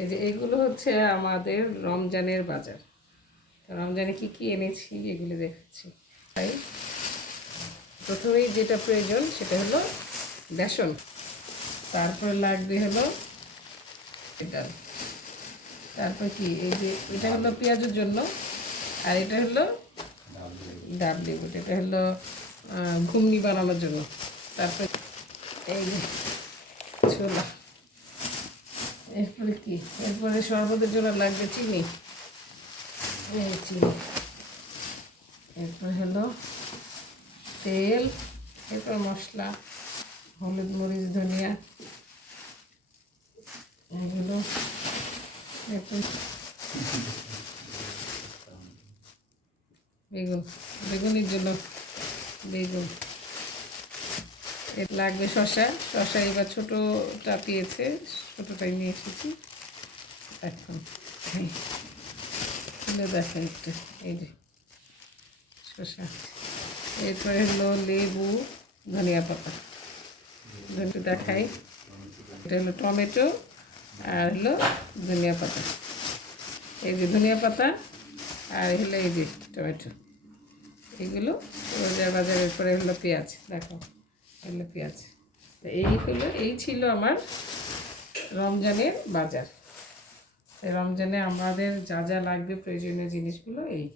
এই যে এগুলো হচ্ছে আমাদের রমজানের বাজার। রমজানে কি কি এনেছি এগুলো দেখাচ্ছি। তাই প্রথমেই যেটা প্রয়োজন সেটা হলো বেসন, তারপর লাগবে হলো ডাল, তারপর কি এই যে এটা হলো পেঁয়াজের জন্য, আর এটা হলো ডাবলি বুট, এটা হলো ঘুগনি বানানোর জন্য। তারপর এই যে ছোলা, এরপরে কি, এরপরে শরবতের জন্য লাগবে চিনি, এই চিনি, এরপর হলো তেল, এরপর মশলা, হলুদ মরিচ ধনিয়া এগুলো, এরপর বেগুন, বেগুনের জন্য বেগুন, এর লাগবে শসা, শসা এবার ছোটোটা পেয়েছে, ছোটোটাই নিয়ে এসেছি। এখন তুলে দেখাই একটু, এই যে শসা, এরপরে হলো লেবু, ধনিয়া পাতা, ধনিয়া দেখাই, এটা হলো টমেটো আর হলো ধনিয়া পাতা, এই যে ধনিয়া পাতা আর হলো এই যে টমেটো, এগুলো বাজারের পরে হলো পেঁয়াজ, দেখো হলো পেঁয়াজ। তো এই ছিল আমার রমজানের বাজার। রমজানে আমাদের যা যা লাগবে প্রয়োজনীয় জিনিসগুলো এই।